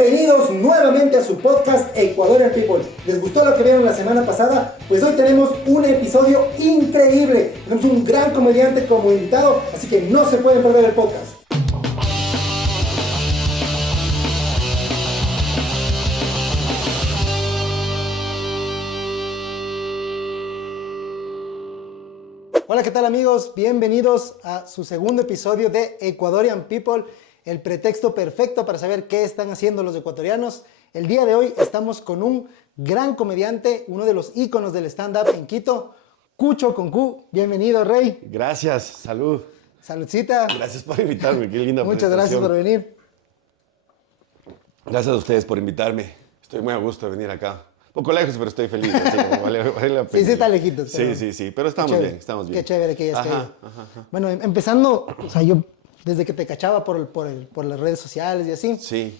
Bienvenidos nuevamente a su podcast Ecuadorian People. ¿Les gustó lo que vieron la semana pasada? Pues hoy tenemos un episodio increíble. Tenemos un gran comediante como invitado, así que no se pueden perder el podcast. Hola, ¿qué tal amigos? Bienvenidos a su segundo episodio de Ecuadorian People, el pretexto perfecto para saber qué están haciendo los ecuatorianos. El día de hoy estamos con un gran comediante, uno de los íconos del stand-up en Quito, Cucho con Q. Bienvenido, Rey. Gracias, salud. Saludcita. Gracias por invitarme, qué linda Muchas gracias por venir. Gracias a ustedes por invitarme. Estoy muy a gusto de venir acá. Un poco lejos, pero estoy feliz. Así como vale la pena. Sí, está lejitos. Sí, pero estamos bien, estamos bien. Qué chévere que hayas caído. Bueno, empezando, o sea, yo desde que te cachaba por las redes sociales y así. Sí.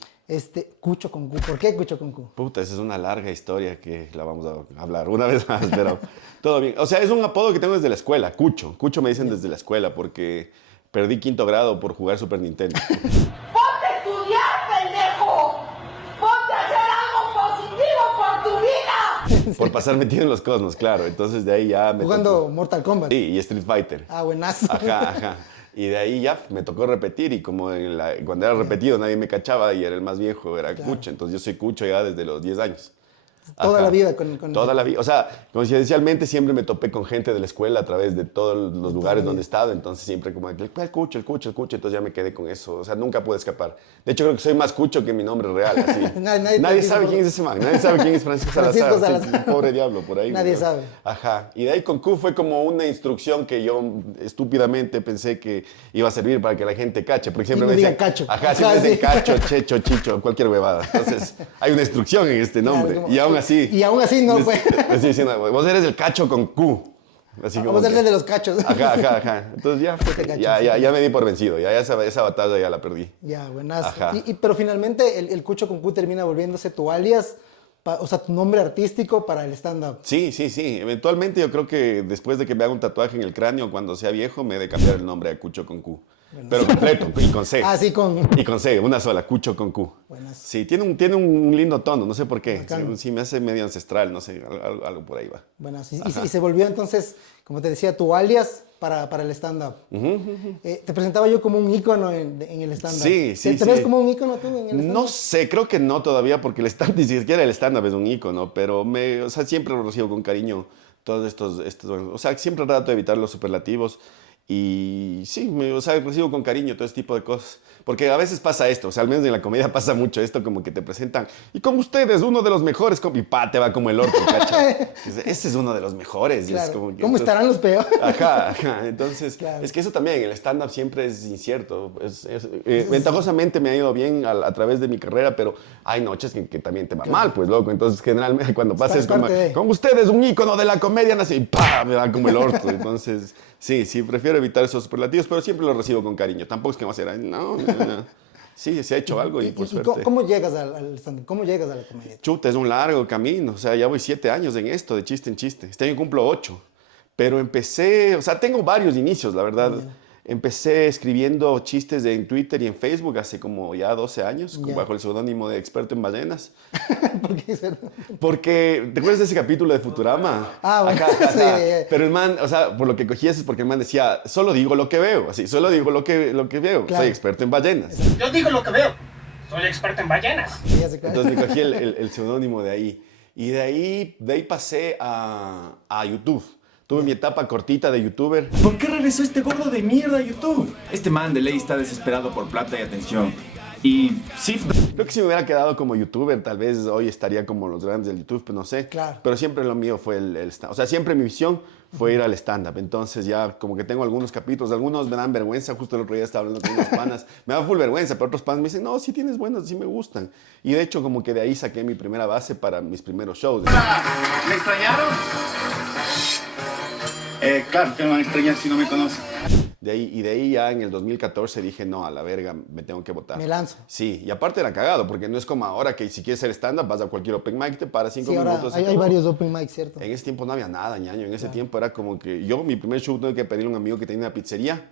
Cucho con Q. ¿Por qué Cucho con Q? Puta, esa es una larga historia que la vamos a hablar una vez más, pero todo bien. O sea, es un apodo que tengo desde la escuela, Cucho. Cucho me dicen desde la escuela porque perdí quinto grado por jugar Super Nintendo. ¡Ponte a estudiar, pendejo! ¡Ponte a hacer algo positivo por tu vida! Por pasar metido en los cosmos, claro. Entonces de ahí ya me Jugando Mortal Kombat. Sí, y Street Fighter. Ah, buenazo. Ajá. Y de ahí ya me tocó repetir y como cuando era repetido nadie me cachaba y era el más viejo, era Cucho. Entonces yo soy Cucho ya desde los 10 años. Toda la vida con Toda la vida. O sea, coincidencialmente siempre me topé con gente de la escuela a través de todos los lugares donde he estado. Entonces siempre como el Cucho. Entonces ya me quedé con eso. O sea, nunca pude escapar. De hecho, creo que soy más Cucho que mi nombre real. Así. Nadie sabe quién es ese man. Nadie sabe quién es Francisco Salazar. Sí, pobre diablo, por ahí. Nadie sabe. Ajá. Y de ahí con Q fue como una instrucción que yo estúpidamente pensé que iba a servir para que la gente cache. Porque siempre y no me decían cacho. Ajá, siempre me dicen cacho, checho, chicho, cualquier huevada. Entonces, hay una instrucción en este nombre. Claro, Y aún así no fue. Me estoy diciendo, vos eres el cacho con Q. Así como Vos eres de los cachos. Ajá. Entonces ya me di por vencido. Ya esa batalla ya la perdí. Ya, buenazo. Pero finalmente el Cucho con Q termina volviéndose tu alias, o sea, tu nombre artístico para el stand-up. Sí. Eventualmente yo creo que después de que me haga un tatuaje en el cráneo, cuando sea viejo, me he de cambiar el nombre a Cucho con Q. Pero completo, y con C. Sí, con... Y con C, una sola, Cucho con Q. Buenas. Sí, tiene un lindo tono, no sé por qué. Sí, me hace medio ancestral, no sé, algo por ahí va. Buenas. Y se volvió entonces, como te decía, tu alias para el stand-up. Te presentaba yo como un ícono en el stand-up. Sí. ¿Te ves como un ícono tú en el stand-up? No sé, creo que no todavía, porque ni siquiera el stand-up es un ícono, pero o sea, siempre lo recibo con cariño todos estos, o sea, siempre trato de evitar los superlativos. Y sí, o sea, recibo con cariño todo este tipo de cosas. Porque a veces pasa esto, o sea, al menos en la comedia pasa mucho esto, como que te presentan, y como ustedes, uno de los mejores, y te va como el orto, ¿cacha? Ese es uno de los mejores. Claro. Y es como que, ¿Cómo estarán los peores? Ajá. Entonces, claro. Es que eso también, el stand-up siempre es incierto. Ventajosamente me ha ido bien a través de mi carrera, pero hay noches que también te va mal, pues, loco. Entonces, generalmente, cuando pasa es como ustedes, un ícono de la comedia, y me va como el orto. Entonces... Sí, prefiero evitar esos superlativos, pero siempre los recibo con cariño. Tampoco es que va a ser, no. Sí, se ha hecho algo y por suerte. ¿Cómo llegas al stand-up? ¿Cómo llegas a la comedia? Chuta, es un largo camino. O sea, ya voy 7 años en esto, de chiste en chiste. Este año cumplo 8. Pero empecé, o sea, tengo varios inicios, la verdad. Empecé escribiendo chistes en Twitter y en Facebook hace como ya 12 años, bajo el seudónimo de Experto en Ballenas. ¿Por qué eso? Porque, ¿te acuerdas de ese capítulo de Futurama? Bueno. Ajá. Sí. Pero el man, o sea, por lo que cogías es porque el man decía, solo digo lo que veo, así, solo digo lo que veo, claro. Soy experto en ballenas. Yo digo lo que veo. Soy experto en ballenas. Sí, claro. Entonces me cogí el seudónimo de ahí. Y de ahí pasé a YouTube. Tuve mi etapa cortita de youtuber. ¿Por qué regresó este gordo de mierda a YouTube? Este man de ley está desesperado por plata y atención. Y sí... Creo que si me hubiera quedado como youtuber, tal vez hoy estaría como los grandes del YouTube, pero no sé. Claro. Pero siempre lo mío fue el stand-up. O sea, siempre mi visión fue ir al stand-up. Entonces ya como que tengo algunos capítulos, algunos me dan vergüenza. Justo el otro día estaba hablando con unos panas. Me da full vergüenza, pero otros panas me dicen, no, sí tienes buenos, sí me gustan. Y de hecho como que de ahí saqué mi primera base para mis primeros shows. ¿Me extrañaron? Claro, que me van a extrañar si no me conocen. De ahí ya en el 2014 dije, no, a la verga, me tengo que votar. Me lanzo. Sí, y aparte era cagado, porque no es como ahora que si quieres ser stand-up vas a cualquier open mic, te paras 5 minutos. Hay varios open mics, ¿cierto? En ese tiempo no había nada, ñaño. En ese tiempo era como que yo, mi primer show, tuve que pedirle a un amigo que tenía una pizzería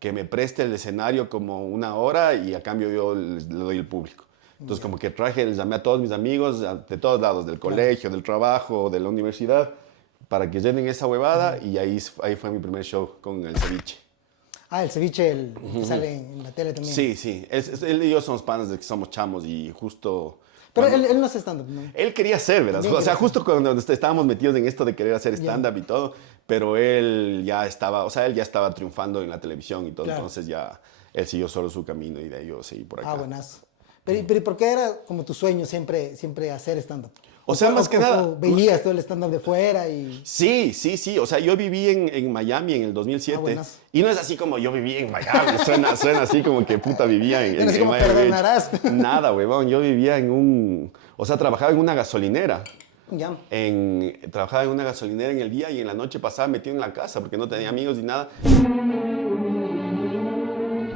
que me preste el escenario como 1 hora y a cambio yo le doy el público. Entonces, como que les llamé a todos mis amigos de todos lados, del colegio, del trabajo, de la universidad, para que llenen esa huevada y ahí fue mi primer show con el ceviche. Ah, el ceviche, el que sale en la tele también. Sí, sí. Él y yo somos panas de que somos chamos y justo... Pero bueno, él no hace stand-up, ¿no? él quería hacer, ¿verdad? También O sea, quería justo cuando estábamos metidos en esto de querer hacer stand-up y todo, pero él ya estaba, o sea, él ya estaba triunfando en la televisión y todo, Claro. entonces ya él siguió solo su camino y de ahí yo seguí por acá. Ah, buenazo. Pero ¿y por qué era como tu sueño siempre hacer stand-up? O sea, más que nada... o veías todo el stand-up de fuera y... Sí, sí, sí. O sea, yo viví en Miami en el 2007. buenazo. Y no es así como yo viví en Miami. Suena así como que puta vivía en, No es en como Miami Beach. perdonarás. Nada, huevón. Yo vivía en un... O sea, trabajaba en una gasolinera. Ya. Trabajaba en una gasolinera en el día y en la noche pasaba metido en la casa porque no tenía amigos ni nada.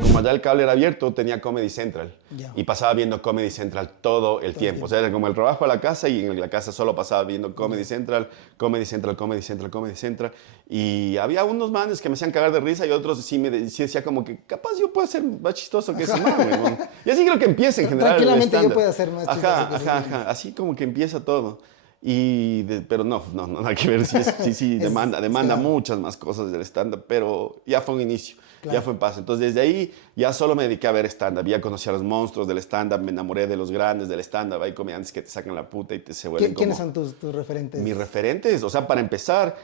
Como allá el cable era abierto, tenía Comedy Central. Ya. Y pasaba viendo Comedy Central todo el tiempo. O sea, era como el trabajo a la casa y en la casa solo pasaba viendo Comedy Central, Comedy Central, Comedy Central, Comedy Central. Y había unos manes que me hacían cagar de risa y otros sí decía como que capaz yo puedo ser más chistoso que ese man, weón. Y así creo que empieza en general el Tranquilamente yo stand-up. puedo ser más chistoso Ajá, que ese ajá, man. ajá. Así como que empieza todo. Pero no, nada que ver. Sí, demanda claro. muchas más cosas del stand-up, pero ya fue un inicio, Claro. ya fue un paso. Entonces, desde ahí ya solo me dediqué a ver stand-up. Ya conocí a los monstruos del stand-up, me enamoré de los grandes del stand-up. Hay comediantes que te sacan la puta y se vuelven ¿Quiénes como... son tus referentes? Mis referentes, o sea, para empezar,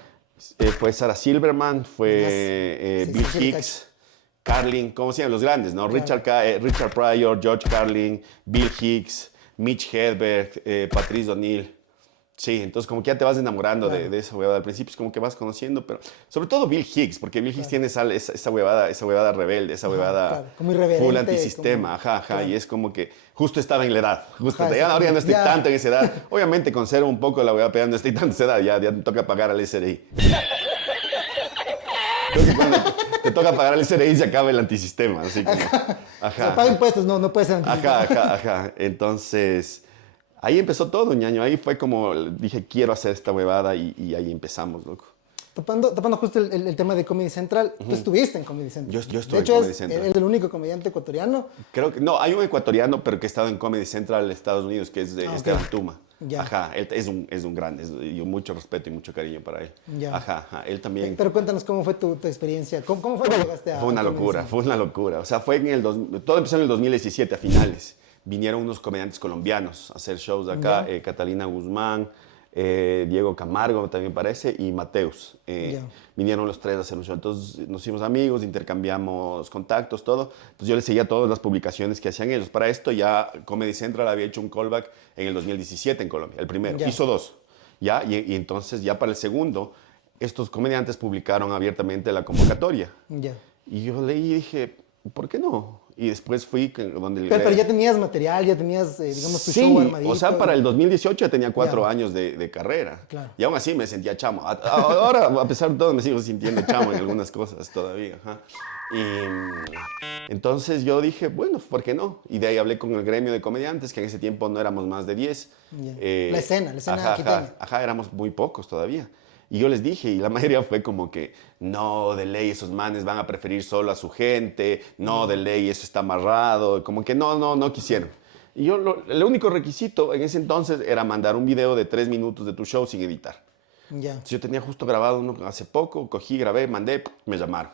fue Sarah Silverman, fue Sí, Bill sí, Hicks, Carlin, ¿cómo se llaman los grandes, no? Claro. Richard Pryor, George Carlin, Bill Hicks, Mitch Hedberg, Patrice O'Neill. Sí, entonces como que ya te vas enamorando de esa huevada. Al principio es como que vas conociendo, pero sobre todo Bill Hicks, porque Bill Hicks tiene esa huevada rebelde, esa huevada claro, como irreverente, full antisistema, como- ajá, claro. y es como que justo estaba en la edad, justo, Ajá, ya ahora ya no estoy ya. tanto en esa edad. Obviamente conservo un poco la huevada, pero ya no estoy tanto en esa edad, ya me toca pagar al SRI. Creo que cuando te toca pagar al SRI se acaba el antisistema, así como, O sea, ajá. paga impuestos, no puede ser antisistema. Ajá. Entonces, ahí empezó todo, ñaño. Ahí fue como dije, quiero hacer esta huevada y ahí empezamos, loco. Topando justo el tema de Comedy Central, tú estuviste en Comedy Central. Yo estuve de hecho, en Comedy Central. eres el único comediante ecuatoriano. Creo que, no, hay un ecuatoriano, pero que ha estado en Comedy Central de Estados Unidos, que es de ok. Esteban Tuma. Ya. Ajá, él es un grande, y mucho respeto y mucho cariño para él. Ya. Ajá, él también. Pero cuéntanos cómo fue tu experiencia. ¿Cómo fue que llegaste a Fue una Comedy locura, Central? fue una locura. O sea, todo empezó en el 2017, a finales. Vinieron unos comediantes colombianos a hacer shows acá, Ya. Catalina Guzmán, Diego Camargo también parece, y Mateus. Ya. Vinieron los tres a hacer un show. Entonces nos hicimos amigos, intercambiamos contactos, todo. Entonces yo les seguía todas las publicaciones que hacían ellos. Para esto ya Comedy Central había hecho un callback en el 2017 en Colombia, el primero. Ya. Hizo dos. ¿Ya? Y entonces ya para el segundo, estos comediantes publicaron abiertamente la convocatoria. Ya. Y yo leí y dije, ¿por qué no? Y después fui donde el Pero ya tenías material, ya tenías, digamos, tu sí, show armadito. o sea, para el 2018 ya tenía 4 Ya. años de carrera. Claro. Y aún así me sentía chamo. Ahora, a pesar de todo, me sigo sintiendo chamo en algunas cosas todavía. Ajá. Y entonces yo dije, bueno, ¿por qué no? Y de ahí hablé con el gremio de comediantes, que en ese tiempo no éramos más de 10. Ya. La escena ajá, quiteña. ajá, éramos muy pocos todavía. Y yo les dije, y la mayoría fue como que, no, de ley esos manes van a preferir solo a su gente, no, de ley eso está amarrado, como que no quisieron. Y yo, el único requisito en ese entonces era mandar un video de 3 minutos de tu show sin editar. Ya. Entonces, yo tenía justo grabado uno hace poco, cogí, grabé, mandé, me llamaron.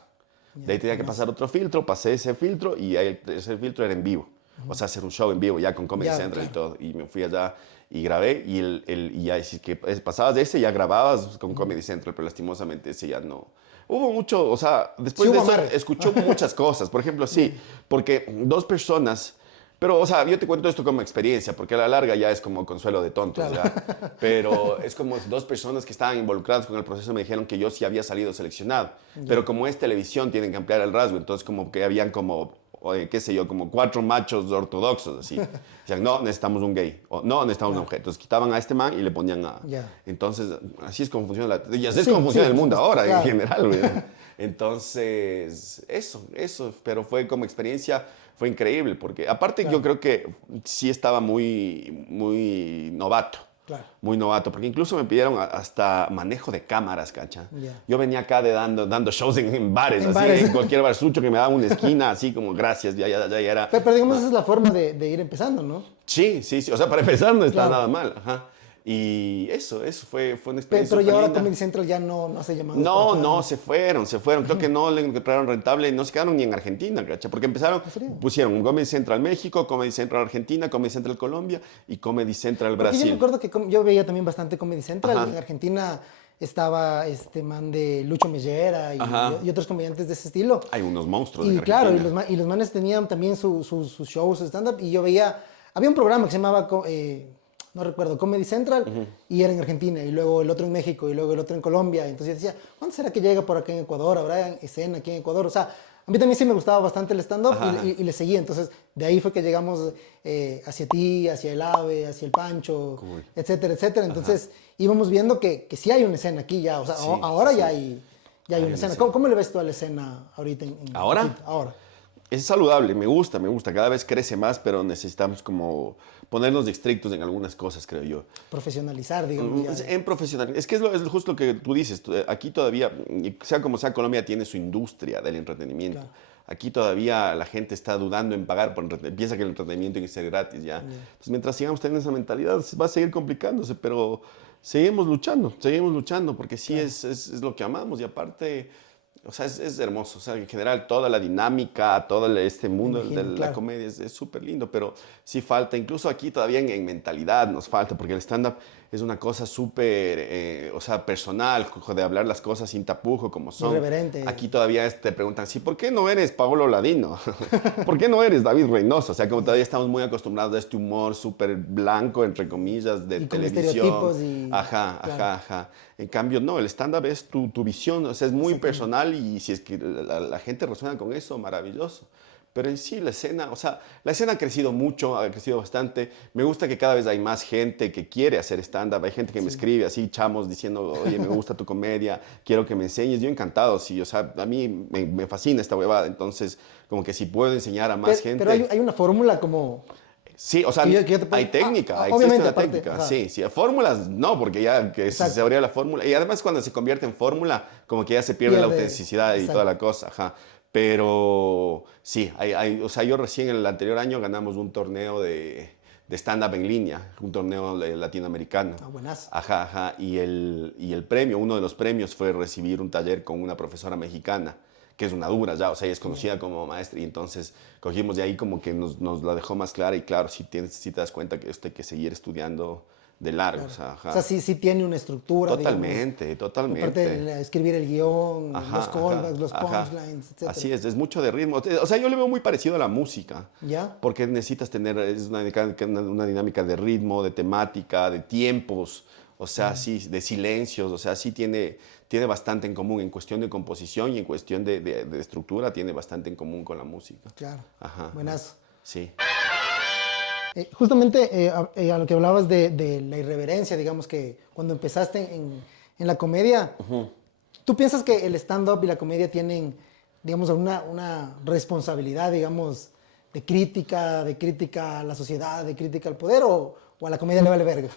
De ahí tenía que pasar otro filtro, pasé ese filtro y ahí ese filtro era en vivo. O sea, hacer un show en vivo ya con Comedy Ya, Central claro. y todo. Y me fui allá y grabé y ya si que pasabas de ese ya grababas con Comedy Central, pero lastimosamente ese ya no. Hubo mucho, o sea, después Sí de hubo eso amarre. escuchó muchas cosas. Por ejemplo, sí, porque dos personas... Pero, o sea, yo te cuento esto como experiencia, porque a la larga ya es como consuelo de tontos, Claro. ya. Pero es como dos personas que estaban involucradas con el proceso me dijeron que yo sí había salido seleccionado. Pero como es televisión, tienen que ampliar el rasgo. Entonces, como que habían como, qué sé yo, como 4 machos ortodoxos, así. Decían, no, necesitamos un gay. O no, necesitamos una mujer. Entonces, quitaban a este man y le ponían a... Ya. Entonces, así es como funciona y así es Sí, como funciona sí, el mundo ahora, claro. en general, güey. Entonces, eso. Pero fue como experiencia... Fue increíble, porque aparte yo creo que sí estaba muy novato. Claro. Muy novato, porque incluso me pidieron hasta manejo de cámaras, ¿cacha? Ya. Yo venía acá dando shows en bares, En así, bares. en cualquier barsucho que me daba una esquina, así como gracias, ya era. Pero digamos, esa es la forma de ir empezando, ¿no? Sí, o sea, para empezar no está Claro. nada mal, ajá. Y eso fue una experiencia Pero ya súper ahora linda. Comedy Central ya no hace llamadas. No, se fueron. Creo que no le encontraron rentable, no se quedaron ni en Argentina, ¿cacha? Porque empezaron, serio? pusieron Comedy Central México, Comedy Central Argentina, Comedy Central Colombia y Comedy Central Porque yo me Brasil. acuerdo que yo veía también bastante Comedy Central. Ajá. En Argentina estaba este man de Lucho Mellera Ajá. y otros comediantes de ese estilo. Hay unos monstruos Y en claro, Argentina. y los manes tenían también sus shows, su stand-up. Y yo veía, había un programa que se llamaba, no recuerdo, Comedy Central, y era en Argentina, y luego el otro en México, y luego el otro en Colombia. Entonces yo decía, ¿cuándo será que llega por acá en Ecuador? ¿Habrá escena aquí en Ecuador? O sea, a mí también sí me gustaba bastante el stand-up Ajá. y le seguía. Entonces, de ahí fue que llegamos hacia ti, hacia el Ave, hacia el Pancho, Cool. etcétera, etcétera. Entonces, íbamos viendo que sí hay una escena aquí ya. O sea, Sí, ahora sí. ya hay una una escena. escena. ¿Cómo le ves tú a la escena ahorita? ¿Ahora? aquí? Ahora. Es saludable, me gusta. Cada vez crece más, pero necesitamos como ponernos estrictos en algunas cosas, creo yo. Profesionalizar, digamos. ya. En profesional. Es que es justo lo que tú dices. Aquí todavía, sea como sea, Colombia tiene su industria del entretenimiento. Claro. Aquí todavía la gente está dudando en pagar por entretenimiento. Piensa que el entretenimiento tiene que ser gratis ya. Entonces, mientras sigamos teniendo esa mentalidad, va a seguir complicándose, pero seguimos luchando, porque sí es lo que amamos y aparte... O sea, es hermoso. O sea, en general, toda la dinámica, todo este mundo imagino, de la claro. comedia es súper lindo, pero sí falta, incluso aquí todavía en mentalidad nos falta, porque el stand-up es una cosa súper, o sea, personal, de hablar las cosas sin tapujo, como son. Irreverente. Aquí todavía te preguntan, sí, ¿por qué no eres Paolo Ladino? ¿Por qué no eres David Reynoso? O sea, como todavía estamos muy acostumbrados a este humor súper blanco, entre comillas, de Y con televisión. estereotipos y- Ajá. En cambio, no, el stand-up es tu visión, o sea, es muy personal y si es que la gente resuena con eso, maravilloso. Pero en sí, la escena ha crecido mucho, ha crecido bastante. Me gusta que cada vez hay más gente que quiere hacer stand-up. Hay gente que me escribe así, chamos, diciendo, oye, me gusta tu comedia, quiero que me enseñes. Yo encantado, sí, o sea, a mí me fascina esta huevada. Entonces, como que si puedo enseñar a más gente... Pero hay una fórmula como... Sí, o sea, Que yo te puedo- hay técnica, existe obviamente, una aparte, técnica, ajá. sí, fórmulas no, porque ya que Exacto. se abría la fórmula, y además cuando se convierte en fórmula, como que ya se pierde la Pierde, autenticidad y exacto. toda la cosa, ajá. Pero sí, o sea, yo recién en el anterior año ganamos un torneo de stand-up en línea, un torneo latinoamericano. Ah, buenazo. Ajá, y el premio, uno de los premios fue recibir un taller con una profesora mexicana, que es una dura ya, o sea, ella es conocida como maestra, y entonces cogimos de ahí como que nos la dejó más clara, y claro, sí te das cuenta que esto hay que seguir estudiando de largo, o sea, ajá. O sea, sí tiene una estructura, Totalmente. Aparte de escribir el guión, Ajá, los callbacks, los ajá. punchlines, etc. Así es mucho de ritmo. O sea, yo le veo muy parecido a la música. ¿Ya? Porque necesitas tener, es una dinámica de ritmo, de temática, de tiempos, o sea, sí, de silencios, o sea, sí tiene bastante en común en cuestión de composición y en cuestión de estructura, tiene bastante en común con la música. Claro. Ajá. Buenazo. Sí. Justamente a lo que hablabas de la irreverencia, digamos que cuando empezaste en la comedia, ¿tú piensas que el stand-up y la comedia tienen, digamos, una responsabilidad, digamos, de crítica a la sociedad, de crítica al poder, o a la comedia le vale verga?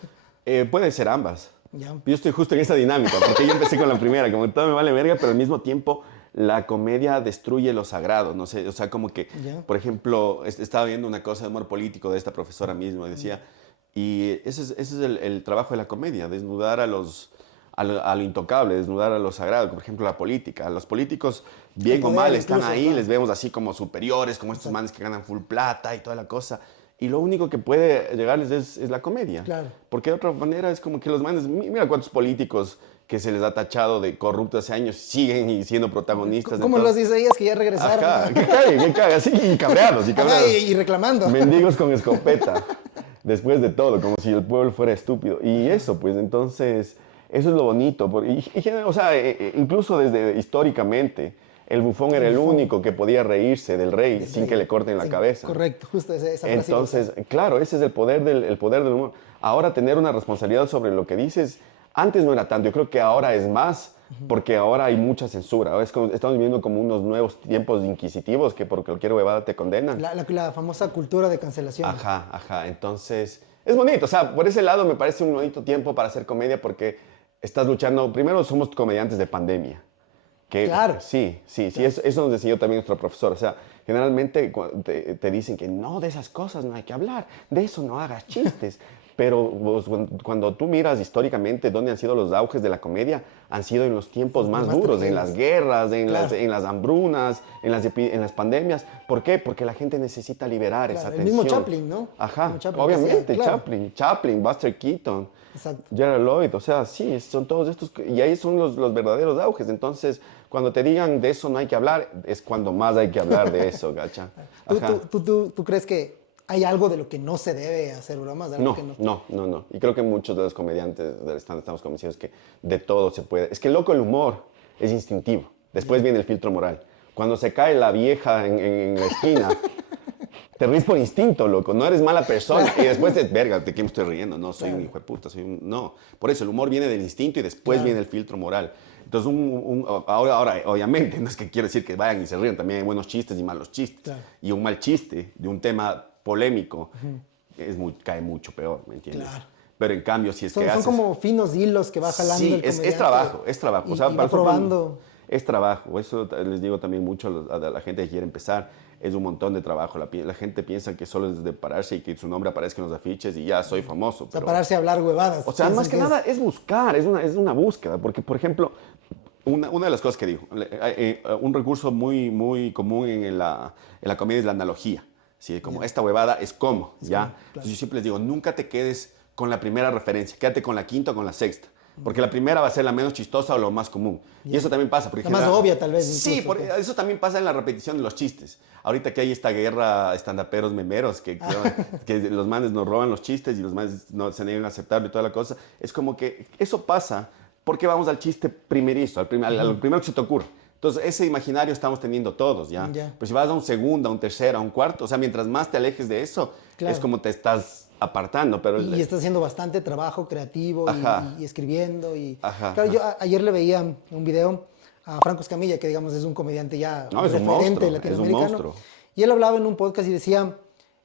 Puede ser ambas. Ya. Yo estoy justo en esa dinámica, porque yo empecé con la primera, como todo me vale verga, pero al mismo tiempo la comedia destruye lo sagrado, no sé, o sea, como que, Ya. por ejemplo, estaba viendo una cosa de humor político de esta profesora misma, decía, y ese es el trabajo de la comedia, desnudar a lo intocable, desnudar a lo sagrado, por ejemplo, la política. Los políticos, bien El o poder, mal, están incluso, ahí, ajá. les vemos así como superiores, como estos manes que ganan full plata y toda la cosa. Y lo único que puede llegarles es la comedia. Claro. Porque de otra manera es como que los manes, mira cuántos políticos que se les ha tachado de corruptos hace años siguen y siendo protagonistas. ¿Cómo los dice ellas que ya regresaron? Ajá, que cague, así, y cabreados, Ajá, y reclamando. Mendigos con escopeta, después de todo, como si el pueblo fuera estúpido. Y eso, pues, entonces, eso es lo bonito. O sea, incluso desde históricamente, el bufón era el único que podía reírse del rey sin que le corten la Sí, cabeza. Correcto, justo esa frase. Entonces, claro, ese es el poder del humor. Ahora tener una responsabilidad sobre lo que dices, antes no era tanto, yo creo que ahora es más, porque ahora hay mucha censura. Estamos viviendo como unos nuevos tiempos inquisitivos que por cualquier huevada te condenan. La famosa cultura de cancelación. Ajá. Entonces, Es bonito, o sea, por ese lado me parece un bonito tiempo para hacer comedia porque estás luchando, primero somos comediantes de pandemia. Que, Claro. Sí, eso nos enseñó también nuestro profesor. O sea, generalmente te dicen que no, de esas cosas no hay que hablar, de eso no hagas chistes. Pero cuando tú miras históricamente dónde han sido los auges de la comedia, han sido en los tiempos más duros, en las guerras, en las hambrunas, en las pandemias. ¿Por qué? Porque la gente necesita liberar esa El tensión. mismo Chaplin, ¿no? Ajá, El mismo Chaplin que obviamente, hacía, claro. Chaplin, Buster Keaton, Exacto. Gerald Lloyd, o sea, sí, son todos estos, y ahí son los verdaderos auges. Entonces, cuando te digan de eso no hay que hablar, es cuando más hay que hablar de eso, gacha. Ajá. ¿Tú crees que hay algo de lo que no se debe hacer bromas? De algo No, que no. no. Y creo que muchos de los comediantes del stand estamos convencidos que de todo se puede. Es que loco, el humor es instintivo. Después viene el filtro moral. Cuando se cae la vieja en la esquina, te ríes por instinto, loco. No eres mala persona. Y después de, verga, ¿de qué me estoy riendo? No, soy un hijo de puta. No. Por eso el humor viene del instinto y después viene el filtro moral. Entonces, ahora, obviamente, no es que quiero decir que vayan y se ríen. También hay buenos chistes y malos chistes. Claro. Y un mal chiste de un tema polémico cae mucho peor, ¿me entiendes? Claro. Pero en cambio, si es Son, que son haces... como finos hilos que va jalando Sí, el comediante. es trabajo. Y, O sea, y para va probando. es trabajo. Eso les digo también mucho a la gente que quiere empezar. Es un montón de trabajo. La gente piensa que solo es de pararse y que su nombre aparezca en los afiches y ya soy famoso. O sea, pararse a hablar huevadas. O sea, piensan más que nada es buscar, es una búsqueda. Porque, por ejemplo, una de las cosas que digo, un recurso muy, muy común en la comedia es la analogía. ¿Sí? Como esta huevada es como, ¿ya? Claro. Entonces yo siempre les digo, nunca te quedes con la primera referencia, quédate con la quinta o con la sexta. Porque la primera va a ser la menos chistosa o lo más común. Y eso también pasa. Porque La más obvia, tal vez, Sí, incluso, eso también pasa en la repetición de los chistes. Ahorita que hay esta guerra estandaperos memeros, que los manes nos roban los chistes y los manes no se niegan a aceptarlo y toda la cosa, es como que eso pasa porque vamos al chiste primerizo, al primero que se te ocurre. Entonces, ese imaginario estamos teniendo todos, ¿ya? Pero si vas a un segundo, a un tercero, a un cuarto, o sea, mientras más te alejes de eso, Claro. es como te estás apartando. Pero Y está haciendo bastante trabajo creativo y escribiendo. Ajá, Claro, yo ayer le veía un video a Franco Escamilla, que digamos es un comediante ya No, es un referente monstruo, latinoamericano. es un monstruo. Y él hablaba en un podcast y decía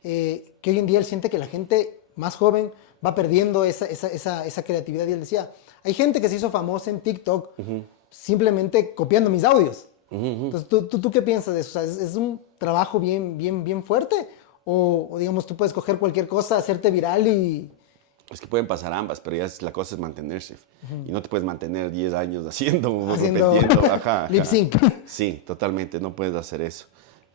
que hoy en día él siente que la gente más joven va perdiendo esa creatividad. Y él decía, hay gente que se hizo famosa en TikTok simplemente copiando mis audios. Entonces, ¿tú qué piensas de eso? O sea, ¿es un trabajo bien fuerte? O, digamos, tú puedes coger cualquier cosa, hacerte viral y... Es que pueden pasar ambas, pero la cosa es mantenerse. Y no te puedes mantener 10 años haciendo repitiendo. Ajá. lip sync. Sí, totalmente, no puedes hacer eso.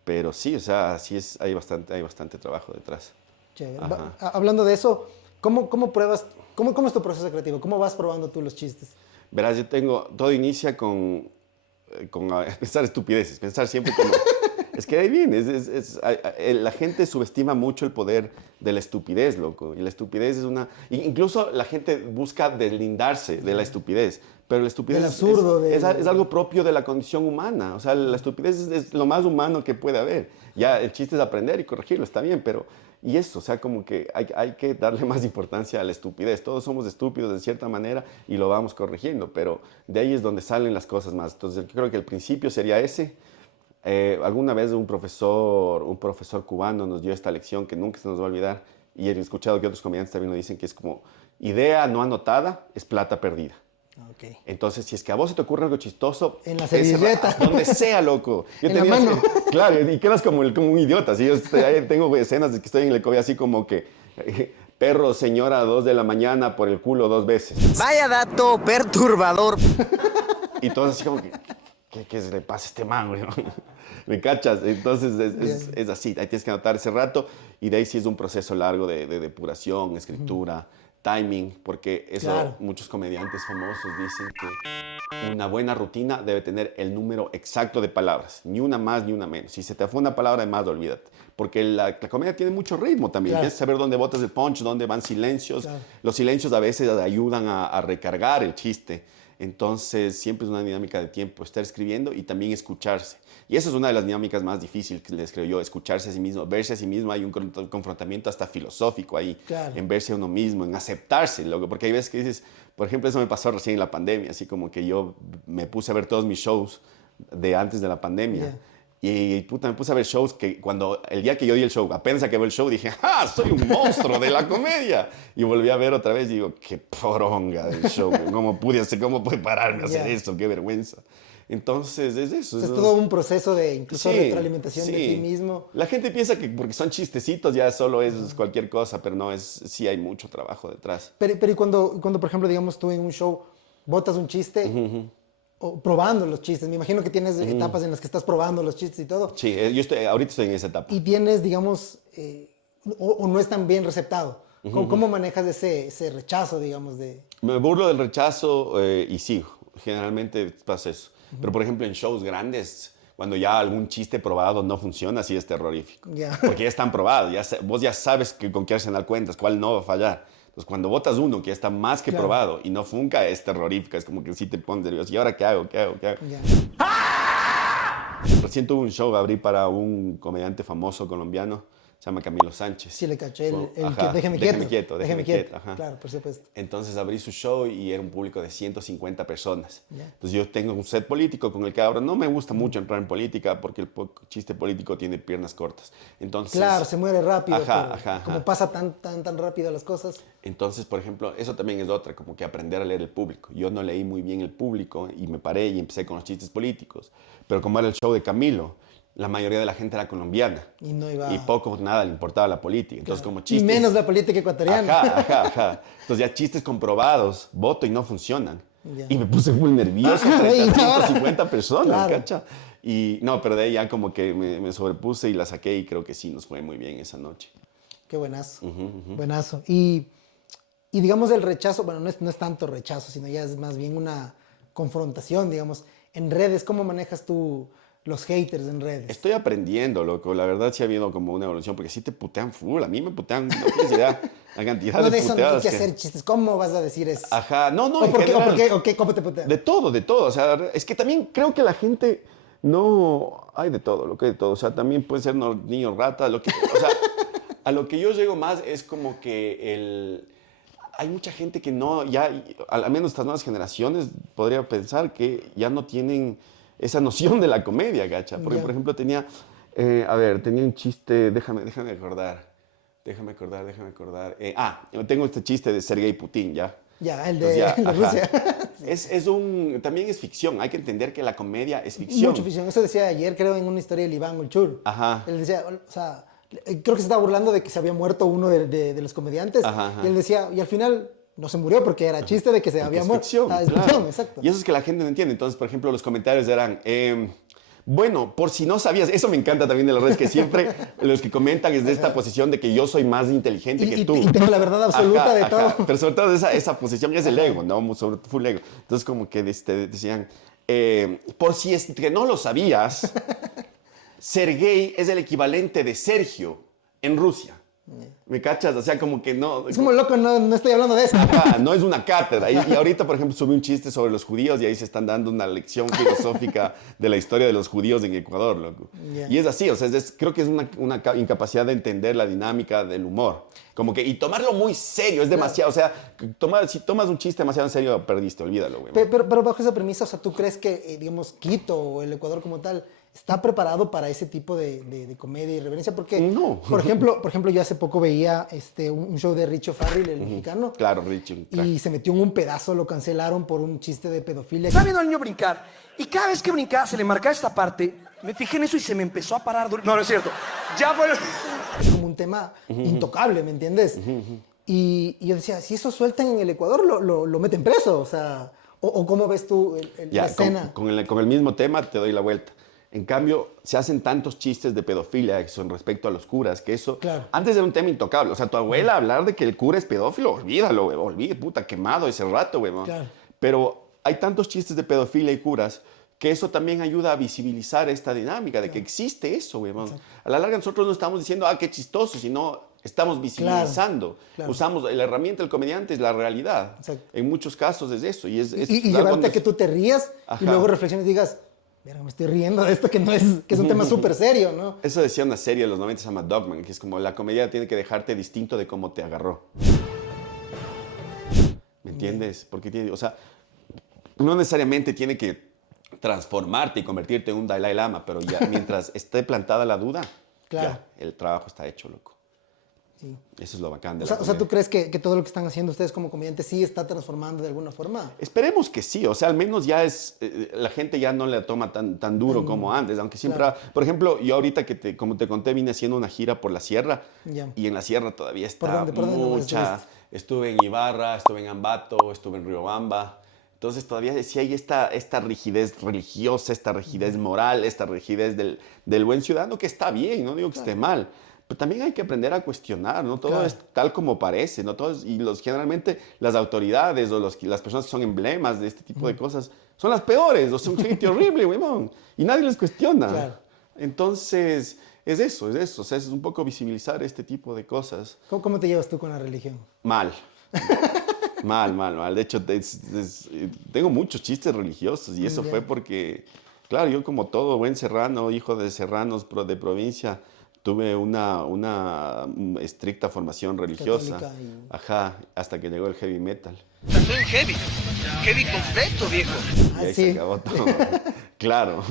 Pero sí, o sea, hay bastante trabajo detrás. Chévere. Ajá. Hablando de eso, ¿cómo pruebas, cómo es tu proceso creativo? ¿Cómo vas probando tú los chistes? Verás, todo inicia con pensar estupideces, pensar siempre como... Es que ahí viene, la gente subestima mucho el poder de la estupidez, loco. Y la estupidez es incluso la gente busca deslindarse de la estupidez. Pero la estupidez Del absurdo, es algo propio de la condición humana. O sea, la estupidez es lo más humano que puede haber. Ya el chiste es aprender y corregirlo, está bien, pero... Y eso, o sea, como que hay que darle más importancia a la estupidez. Todos somos estúpidos de cierta manera y lo vamos corrigiendo, pero de ahí es donde salen las cosas más. Entonces, yo creo que el principio sería ese. Alguna vez un profesor cubano nos dio esta lección que nunca se nos va a olvidar, y he escuchado que otros comediantes también lo dicen, que es como, idea no anotada es plata perdida. Okay. Entonces, si es que a vos se te ocurre algo chistoso... En la servilleta. Donde sea, loco. En la mano. Claro, y quedas como un idiota. ¿Sí? Yo tengo escenas de que estoy en el COVID así como que... perro, señora, 2 de la mañana por el culo 2 veces. Vaya dato perturbador. Y todos así como que... ¿Qué se le pasa a este man, güey? ¿Me cachas? Entonces es así. Ahí tienes que anotar ese rato. Y de ahí sí es un proceso largo de depuración, escritura... timing, porque eso Claro. Muchos comediantes famosos dicen que una buena rutina debe tener el número exacto de palabras, ni una más ni una menos. Si se te fue una palabra de más, olvídate, porque la comedia tiene mucho ritmo también. Claro. Tienes que saber dónde botas el punch, dónde van silencios. Claro. Los silencios a veces ayudan a recargar el chiste. Entonces, siempre es una dinámica de tiempo, estar escribiendo y también escucharse. Y eso es una de las dinámicas más difíciles que les creo yo, escucharse a sí mismo, verse a sí mismo. Hay un confrontamiento hasta filosófico ahí, Claro. en verse a uno mismo, en aceptarse, loco. Porque hay veces que dices, por ejemplo, eso me pasó recién en la pandemia, así como que yo me puse a ver todos mis shows de antes de la pandemia. Yeah. Y puta, me puse a ver shows que el día que yo di el show, apenas acabé el show, dije, ¡ah! Soy un monstruo de la comedia. Y volví a ver otra vez y digo, qué poronga del show. ¿Cómo pude pararme a hacer esto? Qué vergüenza. Entonces, es eso. O sea, es ¿no? todo un proceso de incluso Sí, retroalimentación de sí. ti mismo. La gente piensa que porque son chistecitos ya solo es cualquier cosa, pero no, sí hay mucho trabajo detrás. Pero y cuando, por ejemplo, digamos, tú en un show botas un chiste, o probando los chistes, me imagino que tienes etapas en las que estás probando los chistes y todo, Sí, ahorita estoy en esa etapa. y tienes, digamos, o no es tan bien receptado. ¿Cómo manejas ese rechazo, digamos, de...? Me burlo del rechazo y sí, generalmente pasa eso. Pero, por ejemplo, en shows grandes, cuando ya algún chiste probado no funciona, sí es terrorífico. Ya. Porque ya están probados, vos ya sabes con qué arsenal cuentas, cuál no va a fallar. Entonces, cuando botas uno que ya está más que Claro. probado y no funca, es terrorífico. Es como que sí te pones nervioso. ¿Y ahora qué hago? ¿Qué hago? ¿Qué hago? Ya. Recién tuve un show, abrí para un comediante famoso colombiano, se llama Camilo Sánchez. Sí, le caché el Ajá, que déjeme quieto. Déjeme quieto, ajá. Claro, por supuesto. Entonces abrí su show y era un público de 150 personas. Ya. Entonces yo tengo un set político con el que ahora no me gusta mucho entrar en política porque el chiste político tiene piernas cortas. Entonces, Claro, se muere rápido. Ajá, pero ajá, ajá. como pasa tan rápido las cosas. Entonces, por ejemplo, eso también es otra, como que aprender a leer el público. Yo no leí muy bien el público y me paré y empecé con los chistes políticos. Pero como era el show de Camilo, la mayoría de la gente era colombiana. Y no iba... Y poco o nada le importaba la política. Entonces, Claro. como Y chistes... menos la política ecuatoriana. Ajá. Entonces ya chistes comprobados, voto y no funcionan. Ya. Y me puse muy nervioso Ajá, frente y a ahora- 150 personas, Claro. ¿cacha? Y no, pero de ahí ya como que me sobrepuse y la saqué y creo que sí nos fue muy bien esa noche. Qué buenazo. Buenazo. Y digamos el rechazo, bueno, no es tanto rechazo, sino ya es más bien una confrontación, digamos. En redes, ¿cómo manejas tú los haters en redes? Estoy aprendiendo, loco. La verdad sí ha habido como una evolución, porque sí te putean full. A mí me putean, no tienes idea, la cantidad No, de de eso no hay puteadas que hacer chistes. ¿Cómo vas a decir eso? Ajá, no, ¿O en por qué? general. ¿O qué? ¿Cómo te putean? De todo. O sea, es que también creo que la gente no... Hay de todo, lo que hay de todo. O sea, también pueden ser niños ratas, o sea, a lo que yo llego más es como que hay mucha gente que no, ya, al menos estas nuevas generaciones, podría pensar que ya no tienen esa noción de la comedia, gacha. Porque, Ya. por ejemplo, tenía un chiste, déjame acordar. Tengo este chiste de Sergei Putin, ¿ya? Ya, el Entonces de, ya, el de ajá. Rusia. También es ficción. Hay que entender que la comedia es ficción. Mucha ficción. Eso decía ayer, creo, en una historia del Iván Ulchur. Ajá. Él decía, o sea, creo que se estaba burlando de que se había muerto uno de los comediantes. Ajá. Y él decía, y al final no se murió porque era chiste de que se había Es muerto. ficción, Ah, es claro. ficción, exacto. Y eso es que la gente no entiende. Entonces, por ejemplo, los comentarios eran, bueno, por si no sabías, eso me encanta también de las redes, que siempre los que comentan es de esta posición de que yo soy más inteligente que tú. Y tengo la verdad absoluta de todo. Pero sobre todo esa posición es el ego, ¿no? Sobre todo full ego. Entonces, como que decían, por si es que no lo sabías, Sergei es el equivalente de Sergio en Rusia. ¿Me cachas? O sea, como que no... Es como loco, no estoy hablando de eso. Ajá, no es una cátedra. Y ahorita, por ejemplo, subí un chiste sobre los judíos y ahí se están dando una lección filosófica de la historia de los judíos en Ecuador, loco. Yeah. Y es así, o sea, creo que es una incapacidad de entender la dinámica del humor. Como que, y tomarlo muy serio, es demasiado, o sea, si tomas un chiste demasiado en serio, perdiste, olvídalo, güey. Pero bajo esa premisa, o sea, ¿tú crees que, digamos, Quito o el Ecuador como tal está preparado para ese tipo de comedia y reverencia? Porque, No. por ejemplo, yo hace poco veía un show de Richo Farrell, el mexicano, Claro, Richie. y se metió en un pedazo, lo cancelaron por un chiste de pedofilia. Estaba viendo al niño brincar y cada vez que brincaba se le marcaba esta parte. Me fijé en eso y se me empezó a parar. No, no es cierto. Ya fue. Es como un tema intocable, ¿me entiendes? Y yo decía, si eso sueltan en el Ecuador, lo meten preso, o sea, o ¿cómo ves tú la Ya, escena? con el mismo tema te doy la vuelta. En cambio, se hacen tantos chistes de pedofilia que son respecto a los curas, que eso Claro. antes era un tema intocable. O sea, tu abuela hablar de que el cura es pedófilo, olvídalo, güey, olvídate, puta, quemado ese rato, güey. ¿No? Claro. Pero hay tantos chistes de pedofilia y curas que eso también ayuda a visibilizar esta dinámica de que existe eso, güey. ¿No? A la larga nosotros no estamos diciendo, qué chistoso, sino estamos visibilizando. Claro. Usamos la herramienta del comediante, es la realidad. Exacto. En muchos casos es eso. Y Y llevarte a que tú te rías Ajá. y luego reflexiones y digas, verga, me estoy riendo de esto que es un tema súper serio, ¿no? Eso decía una serie de los 90, se llama Dogman, que es como la comedia tiene que dejarte distinto de cómo te agarró. ¿Me entiendes? Porque o sea, no necesariamente tiene que transformarte y convertirte en un Dalai Lama, pero ya mientras esté plantada la duda, Claro. ya, el trabajo está hecho, loco. Sí. Eso es lo bacán de O la sea, ¿tú comedia. crees que todo lo que están haciendo ustedes como comediantes sí está transformando de alguna forma? Esperemos que sí, o sea, al menos ya es, la gente ya no le toma tan duro como antes, aunque siempre, claro. por ejemplo, yo ahorita como te conté, vine haciendo una gira por la sierra, Ya. y en la sierra todavía está ¿Por dónde nomás mucha, estuviste? estuve en Ibarra, estuve en Ambato, estuve en Riobamba, entonces todavía sí hay esta rigidez religiosa, esta rigidez moral, esta rigidez del buen ciudadano, que está bien, no digo que esté mal. Pero también hay que aprender a cuestionar, no todo Claro. es tal como parece, no todo y generalmente las autoridades o las personas que son emblemas de este tipo de cosas son las peores, o son gente horrible, huevón, y nadie les cuestiona. Claro. Entonces, es eso, o sea, es un poco visibilizar este tipo de cosas. ¿Cómo te llevas tú con la religión? Mal. Mal. De hecho, tengo muchos chistes religiosos y eso Ya. fue porque, claro, yo como todo buen serrano, hijo de serranos de provincia, tuve una estricta formación religiosa. Católica y- Ajá, hasta que llegó el heavy metal. Soy un heavy. Heavy completo, viejo. Y ahí sí. se acabó todo. Claro.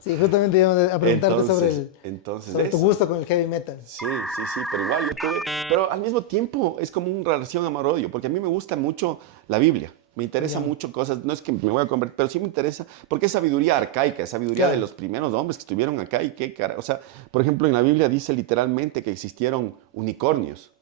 Sí, justamente íbamos a preguntarte Entonces sobre tu eso. gusto con el heavy metal. Sí, pero igual yo tuve... Pero al mismo tiempo es como una relación amor-odio, porque a mí me gusta mucho la Biblia. Me interesa mucho cosas, no es que me voy a convertir, pero sí me interesa, porque es sabiduría arcaica, es sabiduría Claro. de los primeros hombres que estuvieron acá y qué cara... O sea, por ejemplo, en la Biblia dice literalmente que existieron unicornios.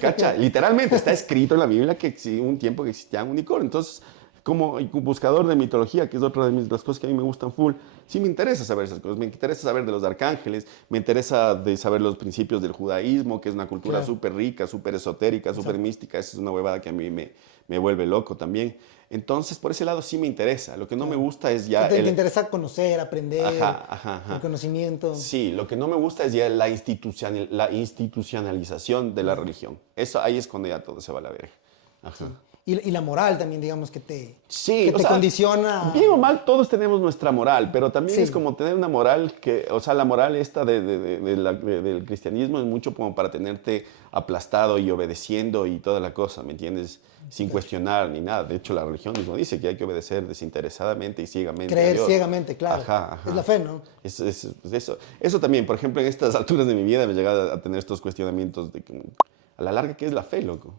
¿Cacha? Literalmente está escrito en la Biblia que hubo un tiempo que existían unicornios. Entonces, como buscador de mitología, que es otra de las cosas que a mí me gustan full, sí me interesa saber esas cosas. Me interesa saber de los arcángeles, me interesa de saber los principios del judaísmo, que es una cultura Claro. súper rica, súper esotérica, súper mística. Esa es una huevada que a mí me vuelve loco también. Entonces, por ese lado sí me interesa. Lo que no me gusta es ya... Te interesa conocer, aprender, Ajá. el conocimiento. Sí, lo que no me gusta es ya la institucionalización de la religión. Eso ahí es cuando ya todo se va a la verga. Ajá. Y la moral también, digamos, que te O sea, condiciona. Bien o mal, todos tenemos nuestra moral, pero también Sí. es como tener una moral que, o sea, la moral esta del cristianismo es mucho como para tenerte aplastado y obedeciendo y toda la cosa, ¿me entiendes? Sin cuestionar ni nada. De hecho, la religión mismo dice que hay que obedecer desinteresadamente y ciegamente a Creer Dios. ciegamente, claro. Ajá. Es la fe, ¿no? Eso también, por ejemplo, en estas alturas de mi vida me he llegado a tener estos cuestionamientos de que, a la larga, ¿qué es la fe, loco?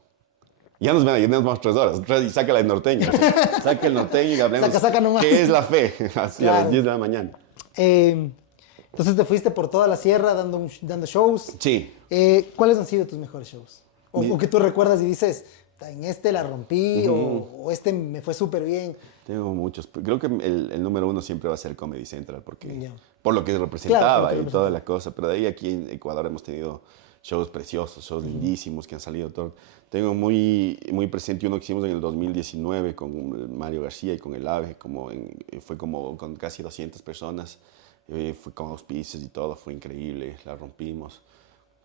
Ya nos vamos 3 horas. Y saca la norteña. Saca el norteño y hablemos. Saca nomás. ¿Qué es la fe? Así a Claro. las 10 de la mañana. Entonces te fuiste por toda la sierra dando shows. Sí. ¿Cuáles han sido tus mejores shows? O, Mi- o que tú recuerdas y dices, en este la rompí o este me fue súper bien. Tengo muchos. Creo que el número 1 siempre va a ser Comedy Central, porque Ya. por lo que representaba Claro, lo que y toda la cosa. Pero de ahí aquí en Ecuador hemos tenido shows preciosos, shows lindísimos que han salido. Tengo muy presente uno que hicimos en el 2019 con Mario García y con el AVE. Fue como con casi 200 personas. Fue con auspicios y todo. Fue increíble. La rompimos.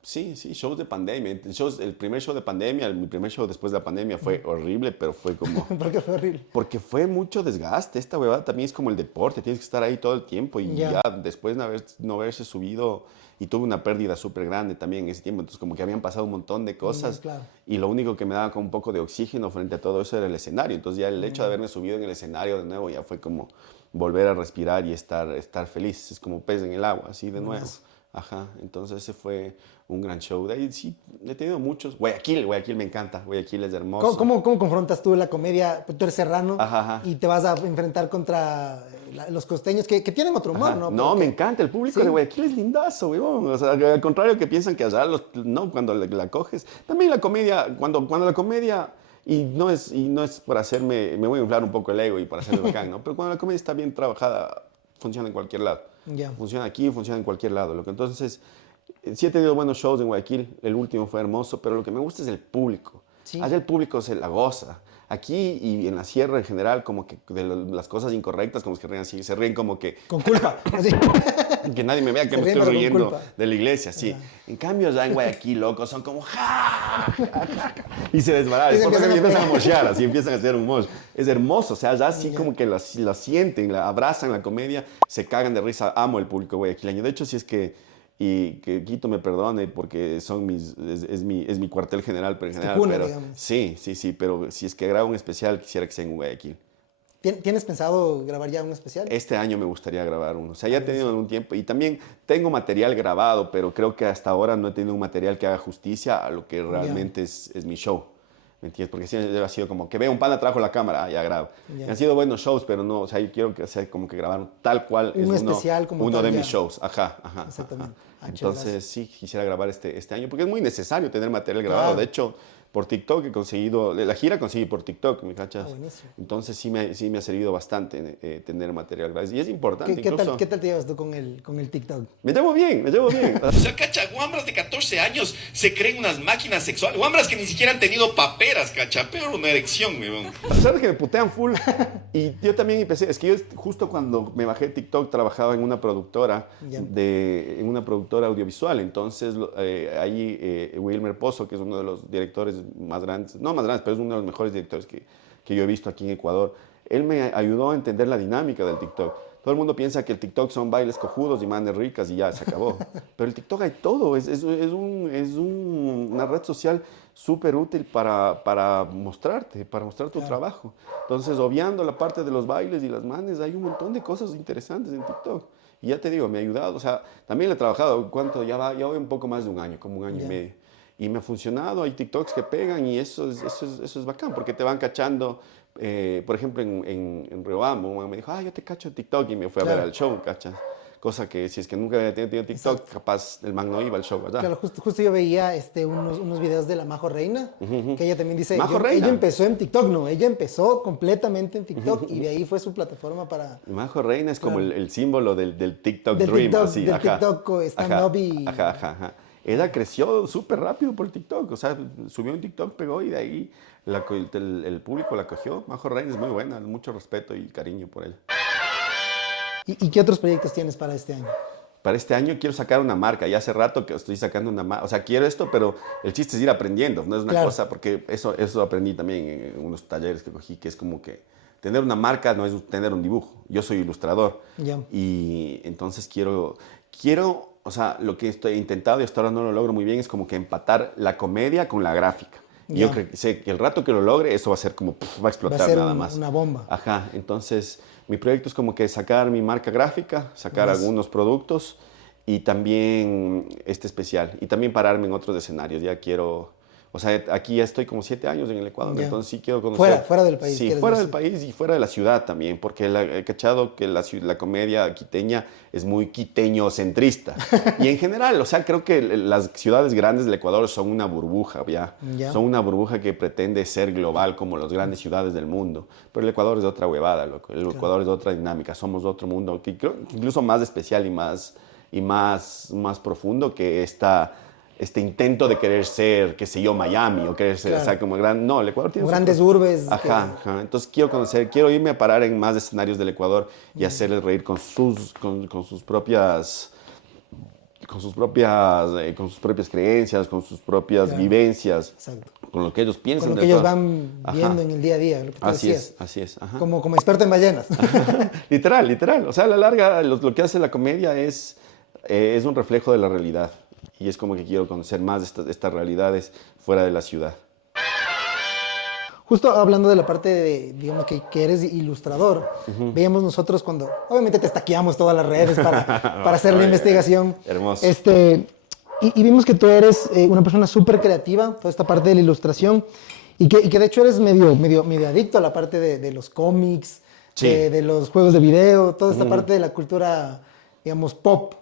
Sí, shows de pandemia. El primer show de pandemia, mi primer show después de la pandemia fue horrible, pero fue como... Porque fue horrible. Porque fue mucho desgaste. Esta huevada también es como el deporte. Tienes que estar ahí todo el tiempo y Ya. ya después de no haberse subido y tuve una pérdida súper grande también en ese tiempo. Entonces como que habían pasado un montón de cosas claro. y lo único que me daba como un poco de oxígeno frente a todo eso era el escenario. Entonces ya el hecho de haberme subido en el escenario de nuevo ya fue como volver a respirar y estar feliz. Es como pez en el agua, así de nuevo. Ajá, entonces ese fue un gran show. De ahí sí, he tenido muchos. Guayaquil me encanta. Guayaquil es hermoso. ¿Cómo confrontas tú la comedia? Tú eres serrano Ajá. y te vas a enfrentar contra los costeños que tienen otro humor, Ajá. ¿no? No, Pero me que- encanta. El público Sí. de Guayaquil es lindazo, weón. O sea, al contrario que piensan que allá no, cuando la coges. También la comedia, cuando la comedia, y no es por hacerme, me voy a inflar un poco el ego y para hacerme bacán, ¿no? Pero cuando la comedia está bien trabajada, funciona en cualquier lado. Ya. Funciona aquí, funciona en cualquier lado. Lo que entonces, sí he tenido buenos shows en Guayaquil. El último fue hermoso, pero lo que me gusta es el público. Sí. Allá el público se la goza. Aquí y en la sierra en general, como que de las cosas incorrectas, como que se ríen como que Con culpa. Así. que nadie me vea que Se me ríen, estoy pero con riendo culpa. de la iglesia, sí. En cambio, allá en Guayaquil, loco, son como ¡ja! y se desbaradan. Y se Después empiezan a empiezan a pegar. mochear, así empiezan a hacer un mosh. Es hermoso, o sea, allá sí como que la sienten, la abrazan la comedia, se cagan de risa. Amo el público guayaquileño. De hecho, si es que que Quito me perdone porque es mi cuartel general, pero en tu general. cuna, pero, digamos. sí, pero si es que grabo un especial, quisiera que sea en Guayaquil. ¿Tienes pensado grabar ya un especial? Este año me gustaría grabar uno. O sea, ya he tenido algún tiempo y también tengo material grabado, pero creo que hasta ahora no he tenido un material que haga justicia a lo que realmente es mi show. ¿Me entiendes? Porque siempre ha sido como que veo un pana, trajo la cámara, ya grabo. Ya. Han sido buenos shows, pero no, o sea, yo quiero que sea como que grabaron tal cual Un es especial como uno tal, de ya. mis shows. Ajá, ajá. Exactamente. Ajá. Ah, chéverazo. Entonces, sí, quisiera grabar este año, porque es muy necesario tener material grabado. Claro. De hecho, por TikTok he conseguido, la gira conseguí por TikTok, ¿me cachas? buenísimo. Entonces sí me ha servido bastante tener material grabado. Y es importante ¿Qué incluso. tal te llevas tú con el TikTok? Me llevo bien, me llevo bien. O sea, cacha, guambras de 14 años se creen unas máquinas sexuales. Guambras que ni siquiera han tenido paperas, cacha. Peor una erección, weón. Sabes que me putean full. Y yo también empecé, es que yo justo cuando me bajé TikTok trabajaba en una productora, Ya. en una productora audiovisual. Entonces ahí Wilmer Pozo, que es uno de los directores más grandes, no más grandes, pero es uno de los mejores directores que yo he visto aquí en Ecuador, él me ayudó a entender la dinámica del TikTok. Todo el mundo piensa que el TikTok son bailes cojudos y manes ricas y ya se acabó. Pero el TikTok hay todo, es una red social súper útil para mostrarte, para mostrar tu trabajo. Entonces, obviando la parte de los bailes y las manes, hay un montón de cosas interesantes en TikTok. Y ya te digo, me ha ayudado, o sea, también le he trabajado, ¿cuánto? Ya voy un poco más de un año, como un año y medio. Y me ha funcionado, hay TikToks que pegan y eso es bacán, porque te van cachando. Por ejemplo, en Riobamba, me dijo, yo te cacho en TikTok y me fue a ver al show, ¿cachas? Cosa que si es que nunca había tenido TikTok, Exacto. capaz el man no iba al show allá. Claro, justo yo veía unos videos de la Majo Reina, que ella también dice, Majo Reina. ella empezó en TikTok, no, ella empezó completamente en TikTok y de ahí fue su plataforma para... Majo Reina es como Claro. el símbolo del TikTok Del Dream, TikTok, así, del ajá. TikTok stand-up y... Ajá. Ella creció súper rápido por TikTok, o sea, subió un TikTok, pegó y de ahí el público la cogió. Majo Reina es muy buena, mucho respeto y cariño por ella. ¿Y qué otros proyectos tienes para este año? Para este año quiero sacar una marca. Ya hace rato que estoy sacando una marca. O sea, quiero esto, pero el chiste es ir aprendiendo. No es una Claro. cosa, porque eso aprendí también en unos talleres que cogí, que es como que tener una marca no es tener un dibujo. Yo soy ilustrador. Ya. Y entonces quiero, o sea, lo que estoy intentado y hasta ahora no lo logro muy bien es como que empatar la comedia con la gráfica. Y Ya. yo sé que el rato que lo logre, eso va a ser como, va a explotar Va a ser nada más. una bomba. Ajá, entonces mi proyecto es como que sacar mi marca gráfica, sacar algunos productos y también este especial. Y también pararme en otros escenarios. Ya quiero, o sea, aquí ya estoy como 7 años en el Ecuador, Ya. entonces sí quiero conocer. Fuera del país, Sí, quieres fuera ver, del país y fuera de la ciudad también, porque he cachado que la comedia quiteña es muy quiteño-centrista. Y en general, o sea, creo que las ciudades grandes del Ecuador son una burbuja, ¿ya? Ya. Son una burbuja que pretende ser global como las grandes ciudades del mundo. Pero el Ecuador es otra huevada, loco. El Ecuador es otra dinámica, somos otro mundo, que creo que incluso más especial y más profundo que este intento de querer ser, qué sé yo, Miami o querer ser, Claro. o sea, como no, el Ecuador tiene Como sus grandes cosas. urbes. Ajá. Entonces quiero irme a parar en más escenarios del Ecuador y hacerles reír con sus propias creencias, con sus propias Claro. vivencias, Exacto. con lo que ellos piensan. Con lo de que ellos todo. van Ajá. viendo en el día a día, lo que tú decías. Así es. Ajá. Como experto en ballenas. Literal. O sea, a la larga, lo que hace la comedia es un reflejo de la realidad. Y es como que quiero conocer más de estas realidades fuera de la ciudad. Justo hablando de la parte de, digamos, que eres ilustrador, veíamos nosotros cuando, obviamente te estaqueamos todas las redes para hacer la investigación. Hermoso. Y vimos que tú eres una persona súper creativa, toda esta parte de la ilustración, y que de hecho eres medio adicto a la parte de los cómics, Sí. de los juegos de video, toda esta parte de la cultura, digamos, pop.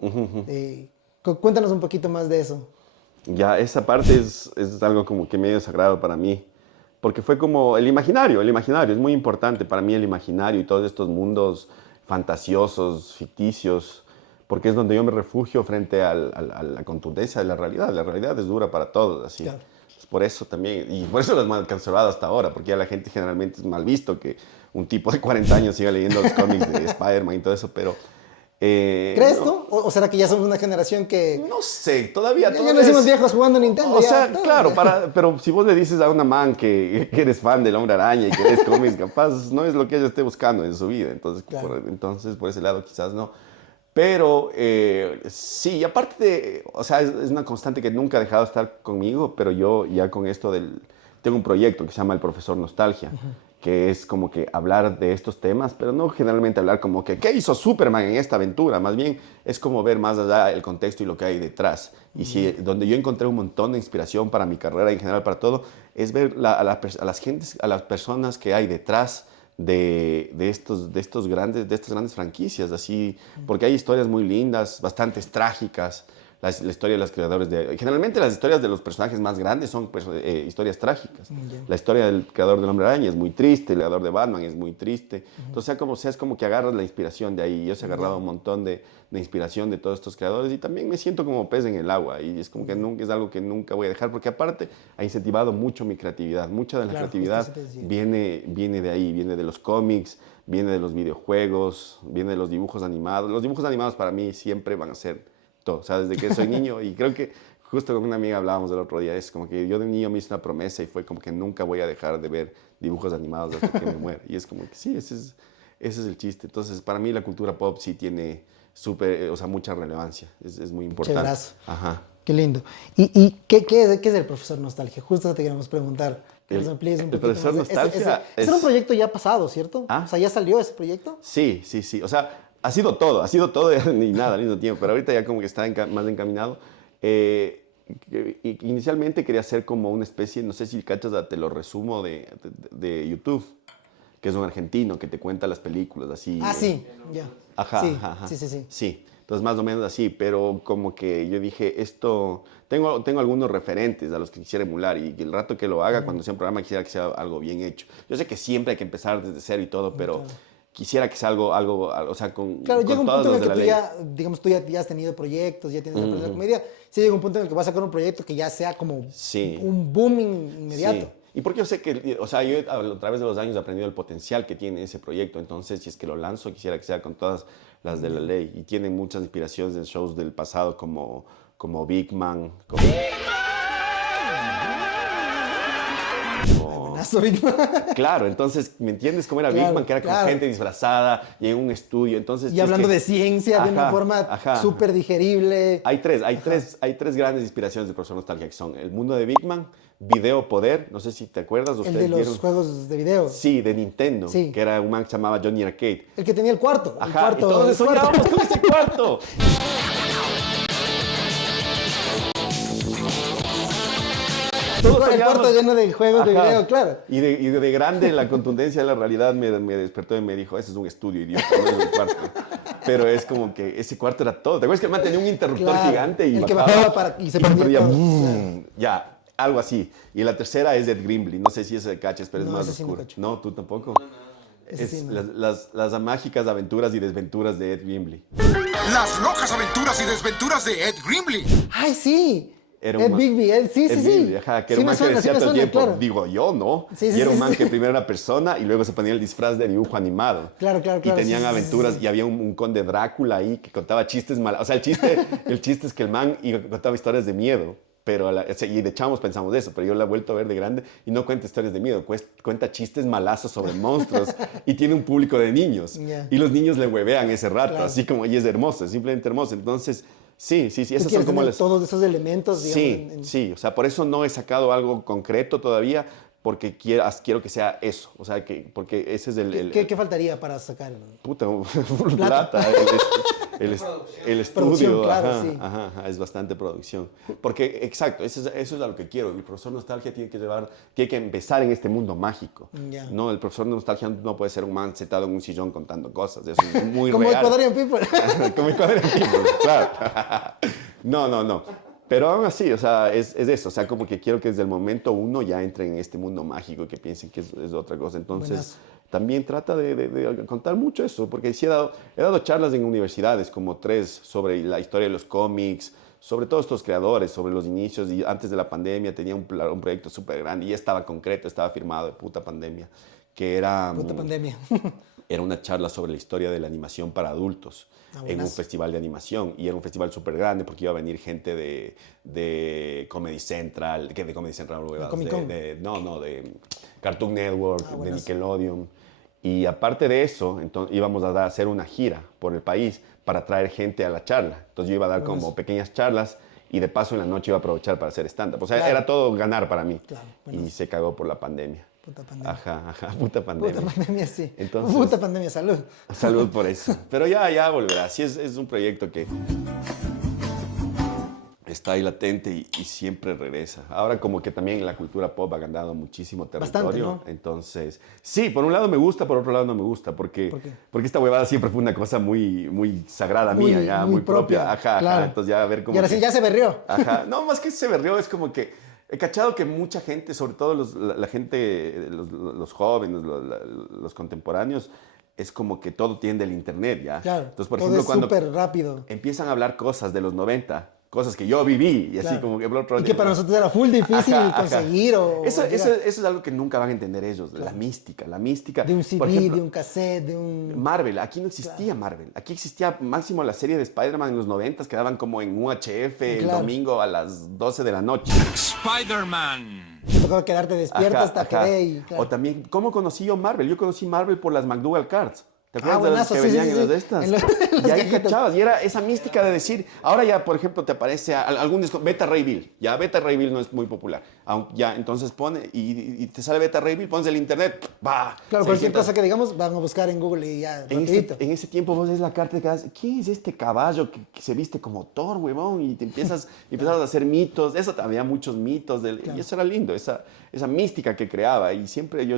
Cuéntanos un poquito más de eso. Ya, esa parte es algo como que medio sagrado para mí, porque fue como el imaginario es muy importante para mí, el imaginario y todos estos mundos fantasiosos, ficticios, porque es donde yo me refugio frente a la contundencia de la realidad es dura para todos, así. Claro. Pues por eso también, y por eso lo han cancelado hasta ahora, porque ya la gente generalmente es mal visto que un tipo de 40 años siga leyendo los cómics de Spider-Man y todo eso, pero... ¿Crees no, tú? ¿O será que ya somos una generación que... No sé, todavía Ya nacimos viejos jugando Nintendo. O ya, sea, todos, claro, ya. pero si vos le dices a una man que eres fan del Hombre Araña y que eres cómics, capaz no es lo que ella esté buscando en su vida. Entonces, Claro. por ese lado quizás no. Pero sí, aparte o sea, es una constante que nunca ha dejado de estar conmigo, pero yo ya con esto tengo un proyecto que se llama El Profesor Nostalgia, que es como que hablar de estos temas, pero no generalmente hablar como que ¿qué hizo Superman en esta aventura? Más bien es como ver más allá el contexto y lo que hay detrás. Y si, donde yo encontré un montón de inspiración para mi carrera y en general para todo, es ver a las personas que hay detrás de estas grandes franquicias, así, porque hay historias muy lindas, bastante trágicas. La historia de los creadores generalmente las historias de los personajes más grandes son historias trágicas. La historia del creador del Hombre Araña es muy triste, el creador de Batman es muy triste. Entonces, es como que agarras la inspiración de ahí. Yo he agarrado un montón de inspiración de todos estos creadores y también me siento como pez en el agua. Y es como que es algo que nunca voy a dejar, porque aparte ha incentivado mucho mi creatividad. Mucha de la creatividad viene de ahí, viene de los cómics, viene de los videojuegos, viene de los dibujos animados. Los dibujos animados para mí siempre van a ser todo, o sea, desde que soy niño, y creo que justo con una amiga hablábamos el otro día, es como que yo de niño me hice una promesa y fue como que nunca voy a dejar de ver dibujos animados hasta que me muera. Y es como que sí, ese es el chiste. Entonces, para mí la cultura pop sí tiene mucha relevancia, es muy importante. Chéverazo. Ajá. Qué lindo. ¿Y qué es el profesor Nostalgia? Justo te queremos preguntar. El profesor Nostalgia es un proyecto ya pasado, ¿cierto? ¿Ah? O sea, ¿ya salió ese proyecto? Sí. O sea, ha sido todo ni nada al mismo tiempo, pero ahorita ya como que está más encaminado. Inicialmente quería hacer como una especie, no sé si cachas, te lo resumo, de YouTube, que es un argentino que te cuenta las películas así. Ah, sí, ya. Ajá, Sí, ajá. sí. Sí, entonces más o menos así, pero como que yo dije, tengo algunos referentes a los que quisiera emular y el rato que lo haga, cuando sea un programa, quisiera que sea algo bien hecho. Yo sé que siempre hay que empezar desde cero y todo, pero quisiera que sea algo, o sea, Claro, llega un todos punto en los el de que la tú ley. ya has tenido proyectos, ya tienes la comedia. Sí, llega un punto en el que vas a sacar un proyecto que ya sea como un boom inmediato. Sí. Y porque yo sé que, o sea, yo a través de los años he aprendido el potencial que tiene ese proyecto. Entonces, si es que lo lanzo, quisiera que sea con todas las de la ley. Y tiene muchas inspiraciones de shows del pasado como Big Man. Claro, entonces, ¿me entiendes cómo era Big Man? Que era con gente disfrazada y en un estudio. Entonces, y hablando de ciencia de una forma súper digerible. Hay tres grandes inspiraciones del profesor Nostalgia, que son el mundo de Big Man, Video Poder, no sé si te acuerdas. El de los juegos de video. Sí, de Nintendo, que era un man que se llamaba Johnny Arcade. El que tenía el cuarto. Ajá, y todos soñábamos con ese cuarto. El cuarto lleno de juegos de video, claro. Y de grande la contundencia de la realidad me despertó y me dijo, ese es un estudio, idiota, no es un cuarto. Pero es como que ese cuarto era todo. ¿Te acuerdas que el man tenía un interruptor gigante? Y el que bajaba y se prendía todo. Ya, algo así. Y la tercera es Ed Grimley. No sé si ese caches, pero es más oscuro. No, tú tampoco. Es las mágicas aventuras y desventuras de Ed Grimley. Las locas aventuras y desventuras de Ed Grimley. ¡Ay, sí! Era Ed Bigby, sí. Bigby, ajá, que era un man que decía todo el tiempo, claro. Digo yo, ¿no? Y era un man que primero era persona y luego se ponía el disfraz de dibujo animado. Claro. Y tenían aventuras y había un conde Drácula ahí que contaba chistes malos. O sea, el chiste es que el man contaba historias de miedo. Pero y de chavos pensamos eso, pero yo la he vuelto a ver de grande y no cuenta historias de miedo, cuenta chistes malazos sobre monstruos y tiene un público de niños. Y los niños le huevean ese rato, así como, y es hermoso, es simplemente hermoso. Entonces, sí, esas son como todos esos elementos, digamos. Sí, o sea, por eso no he sacado algo concreto todavía, porque quiero que sea eso, o sea, porque ese es ¿Qué faltaría para sacar? Puta, plata. El estudio, claro, es bastante producción. Porque, exacto, eso es a lo que quiero. El profesor Nostalgia tiene que empezar en este mundo mágico. No, el profesor Nostalgia no puede ser un man sentado en un sillón contando cosas. Eso es muy Como real. Ecuadorian People. Como Ecuadorian People, claro. No. Pero aún así, o sea, es eso. O sea, como que quiero que desde el momento uno ya entren en este mundo mágico y que piensen que es otra cosa. Entonces, también trata de contar mucho eso, porque sí he dado charlas en universidades, como 3, sobre la historia de los cómics, sobre todos estos creadores, sobre los inicios, y antes de la pandemia tenía un proyecto súper grande, y ya estaba concreto, estaba firmado de puta pandemia, que era... Puta pandemia. Era una charla sobre la historia de la animación para adultos en un festival de animación, y era un festival súper grande porque iba a venir gente de Comedy Central, de Comedy Central, de Cartoon Network, de Nickelodeon. Y aparte de eso, entonces íbamos a hacer una gira por el país para traer gente a la charla. Entonces yo iba a dar como pequeñas charlas y de paso en la noche iba a aprovechar para hacer stand-up. O sea, era todo ganar para mí. Y se cagó por la pandemia. Puta pandemia. Ajá, puta pandemia. Puta pandemia, sí. Entonces, puta pandemia, salud. Salud por eso. Pero ya volverá. Sí, es un proyecto que está ahí latente y siempre regresa. Ahora como que también la cultura pop ha ganado muchísimo territorio. Bastante, ¿no? Entonces, sí, por un lado me gusta, por otro lado no me gusta. Porque, ¿Por qué? porque esta huevada siempre fue una cosa muy sagrada Muy- mía, ya, muy muy propia. propia, Ajá. claro. Entonces ya a ver cómo... Y ahora sí, ya se berrió. Ajá. No, más que se berrió, es como que he cachado que mucha gente, sobre todo la gente, los jóvenes, los contemporáneos, es como que todo tiende al internet, ¿ya? Claro, Entonces, por todo ejemplo, es cuando súper rápido. empiezan a hablar cosas de los 90, cosas que yo viví, y así Claro. como que por otro Y que para nosotros era full difícil conseguir o Eso llegar. es algo que nunca van a entender ellos, la mística. De un CD, por ejemplo, de un cassette, de un... Marvel, aquí no existía Marvel. Aquí existía máximo la serie de Spider-Man en los 90 que daban como en UHF el Claro. domingo a las 12 de la noche. Spider-Man. Te tocaba quedarte despierto Ajá, hasta ajá. que ve y... claro. O también, ¿cómo conocí yo Marvel? Yo conocí Marvel por las McDougal Cards. ¿Te acuerdas de las buenazo, que sí, venían sí, en sí. las de estas? En las y ahí cajitas. cachabas. Y era esa mística de decir, ahora ya, por ejemplo, te aparece algún disco, Beta Ray Bill. Ya Beta Ray Bill no es muy popular. Ya, entonces pone, y te sale Beta Ray Bill, pones el internet, ¡bah! Claro, cualquier 600. cosa que digamos van a buscar en Google y ya, En rapidito. ese, en ese tiempo vos ves la carta y quedas, ¿quién es este caballo que se viste como Thor, huevón? Y te empiezas a hacer mitos. Eso, había muchos mitos. Y eso era lindo, esa mística que creaba. Y yo